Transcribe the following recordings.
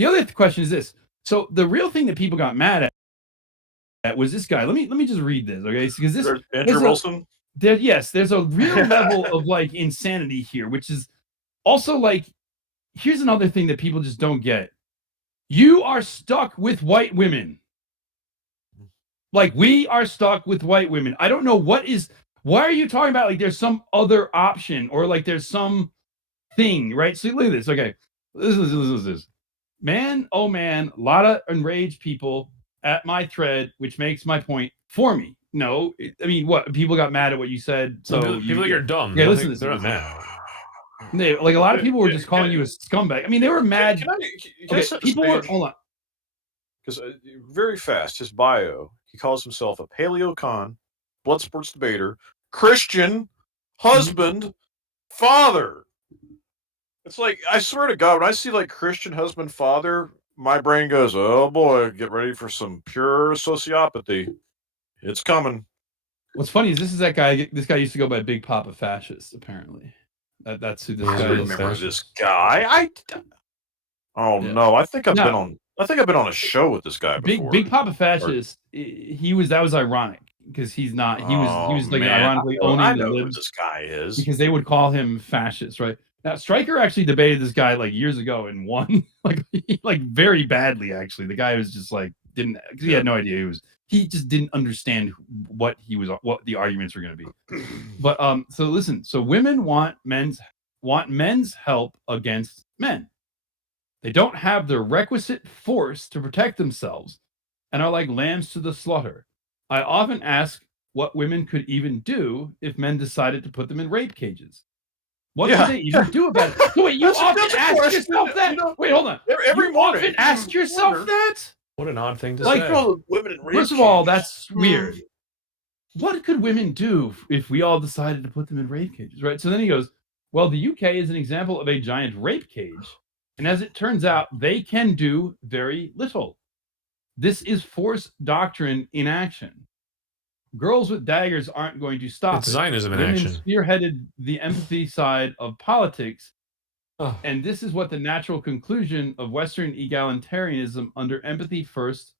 the other question is this. So the real thing that people got mad at was this guy. Let me just read this, okay? Because this Andrew Wilson. There's a real level of like insanity here, which is also like, here's another thing that people just don't get. You are stuck with white women. Like, we are stuck with white women. I don't know why are you talking about like there's some other option or like there's some thing, right? So look at this. Okay. Listen to this. Man, oh man, a lot of enraged people at my thread, which makes my point for me. No, I mean, what? People got mad at what you said. So people think you're dumb. Yeah, listen to this. They're not mad. Like a lot of people were just calling you a scumbag. I mean, they were mad. People were, hold on. Because very fast, his bio, he calls himself a paleo-con, blood sports debater, Christian, husband, father. It's like, I swear to God, when I see like Christian, husband, father, my brain goes, oh boy, get ready for some pure sociopathy. It's coming. What's funny is this guy used to go by Big Papa Fascist, apparently. That's who this guy is. I remember this guy. No, I think I've been on a show with this guy before. Big Papa Fascist. That was ironic because he's not. He was like ironically owning the libs. Who this guy is because they would call him fascist, right? Now Stryker actually debated this guy like years ago and won like very badly. Actually, the guy was just like he had no idea he just didn't understand what the arguments were going to be. But so listen, so women want men's help against men. They don't have the requisite force to protect themselves and are like lambs to the slaughter. I often ask what women could even do if men decided to put them in rape cages. What could they even do about it? Wait, you often ask yourself that? Wait, hold on. Every morning. Often ask yourself that? What an odd thing to say. Women in rape First of all, that's weird. What could women do if we all decided to put them in rape cages, right? So then he goes, well, the UK is an example of a giant rape cage. And as it turns out, they can do very little. This is force doctrine in action. Girls with daggers aren't going to stop it's Zionism in Women action. Spearheaded the empathy side of politics. And this is what the natural conclusion of Western egalitarianism under empathy first.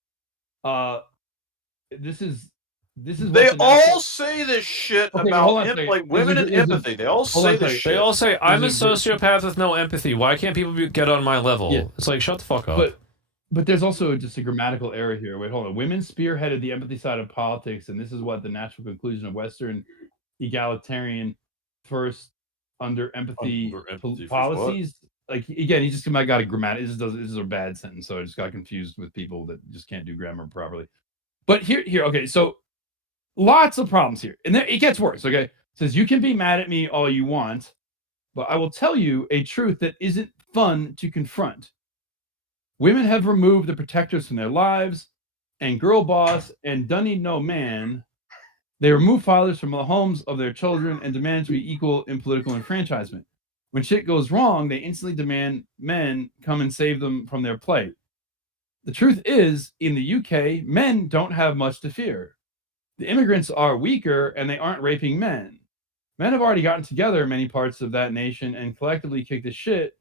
This is they all say this shit about women and empathy. They all say this shit. They all say, I'm a sociopath with no empathy. Why can't people get on my level? Yeah. It's like, shut the fuck up. But there's also just a grammatical error here. Wait, hold on. Women spearheaded the empathy side of politics, and this is what the natural conclusion of Western egalitarian first under empathy policies. Like, again, he just got a grammatical. This is a bad sentence, so I just got confused with people that just can't do grammar properly. But here, okay, so lots of problems here. And then it gets worse, okay? It says, you can be mad at me all you want, but I will tell you a truth that isn't fun to confront. Women have removed the protectors from their lives, and girl boss and dunny no man, they remove fathers from the homes of their children and demand to be equal in political enfranchisement. When shit goes wrong, they instantly demand men come and save them from their plight. The truth is, in the UK, men don't have much to fear. The immigrants are weaker, and they aren't raping men. Men have already gotten together in many parts of that nation and collectively kicked the shit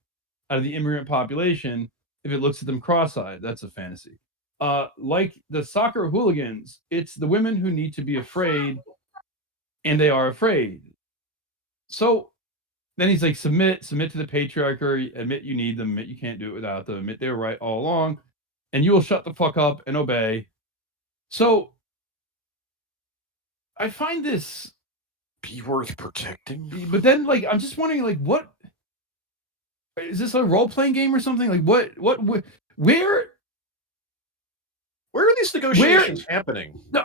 out of the immigrant population if it looks at them cross-eyed. That's a fantasy. Like the soccer hooligans, it's the women who need to be afraid, and they are afraid. So then he's like, submit to the patriarchy, admit you need them, admit you can't do it without them, admit they were right all along, and you will shut the fuck up and obey. So I find this be worth protecting. But then, like, I'm just wondering, like, what is this, a role-playing game or something? Like, where are these negotiations happening? No,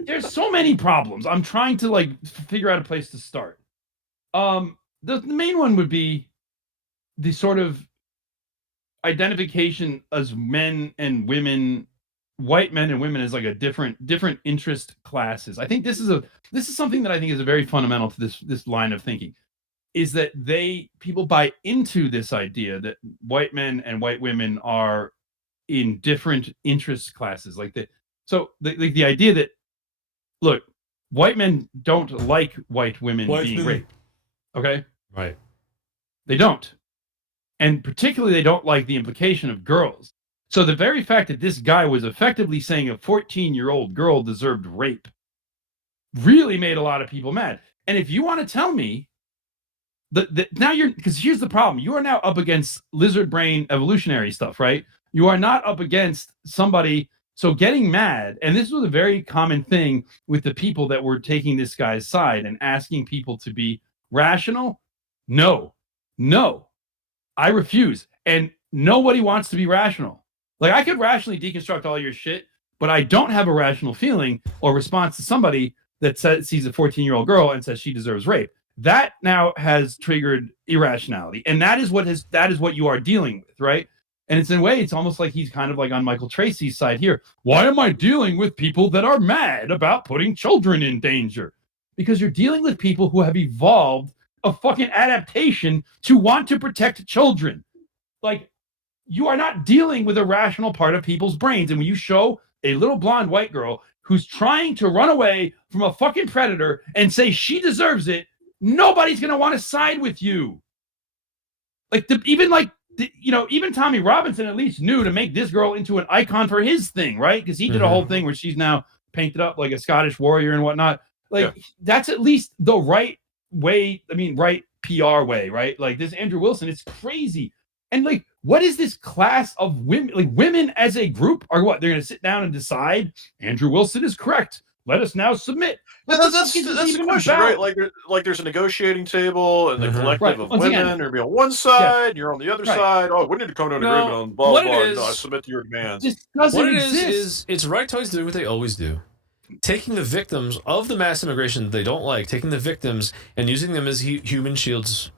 there's so many problems. I'm trying to like figure out a place to start. The main one would be the sort of identification as men and women, white men and women, as like a different interest classes. I think this is something that I think is a very fundamental to this line of thinking, is that people buy into this idea that white men and white women are in different interest classes. The idea that, look, white men don't like white women being raped. Okay? Right. They don't. And particularly, they don't like the implication of girls. So the very fact that this guy was effectively saying a 14-year-old girl deserved rape really made a lot of people mad. And if you want to tell me that now because here's the problem. You are now up against lizard brain evolutionary stuff, right? You are not up against somebody. So getting mad, and this was a very common thing with the people that were taking this guy's side and asking people to be rational. No, I refuse. And nobody wants to be rational. Like, I could rationally deconstruct all your shit, but I don't have a rational feeling or response to somebody that sees a 14-year-old girl and says she deserves rape. That now has triggered irrationality, and that is what you are dealing with, right? And it's in a way, it's almost like he's kind of like on Michael Tracy's side here. Why am I dealing with people that are mad about putting children in danger? Because you're dealing with people who have evolved a fucking adaptation to want to protect children. Like, you are not dealing with a rational part of people's brains. And when you show a little blonde white girl who's trying to run away from a fucking predator and say she deserves it, nobody's going to want to side with you. Even Tommy Robinson at least knew to make this girl into an icon for his thing, right? Because he did a whole thing where she's now painted up like a Scottish warrior and whatnot. That's at least the right way. I mean, right PR way, right? Like, this Andrew Wilson, it's crazy. And like, what is this class of women? Like, women as a group are what? They're going to sit down and decide Andrew Wilson is correct. Let us now submit. That's the question, right? Like there's a negotiating table, and the collective of women are on one side, and you're on the other side. Oh, we need to come to an agreement on blah blah. I submit to your demands. What it is it's right toys doing what they always do. Taking the victims of the mass immigration that they don't like, taking the victims and using them as human shields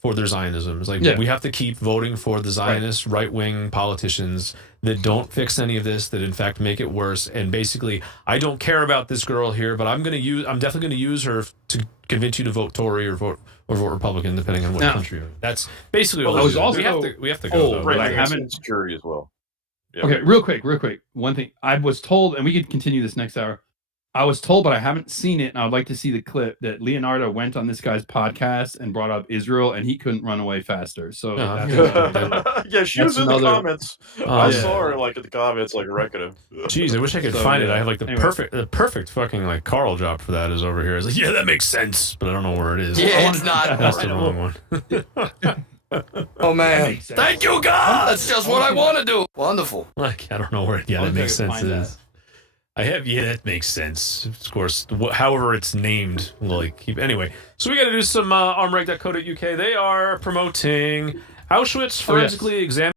for their Zionism. It's like, we have to keep voting for the Zionist right-wing politicians that don't fix any of this, that in fact make it worse. And basically, I don't care about this girl here, but I'm definitely going to use her to convince you to vote Tory or vote Republican, depending on what country you're in. That's basically what we have to go. Right, I haven't security as well. Yeah. Okay, real quick. One thing I was told, and we could continue this next hour. I was told, but I haven't seen it, and I would like to see the clip that Leonardo went on this guy's podcast and brought up Israel, and he couldn't run away faster. So she was in the comments. I saw her in the comments, wrecking him. Jeez, I wish I could find it. I have the perfect fucking Carl job for that is over here. It's like, that makes sense, but I don't know where it is. Yeah, it's not. That's the wrong one. Oh man! Thank you, God. That's just what I want to do. Wonderful. I don't know where. Yeah, that makes sense. That makes sense. Of course, however it's named. Anyway, so we got to do some armreg.co.uk. They are promoting Auschwitz forensically examined.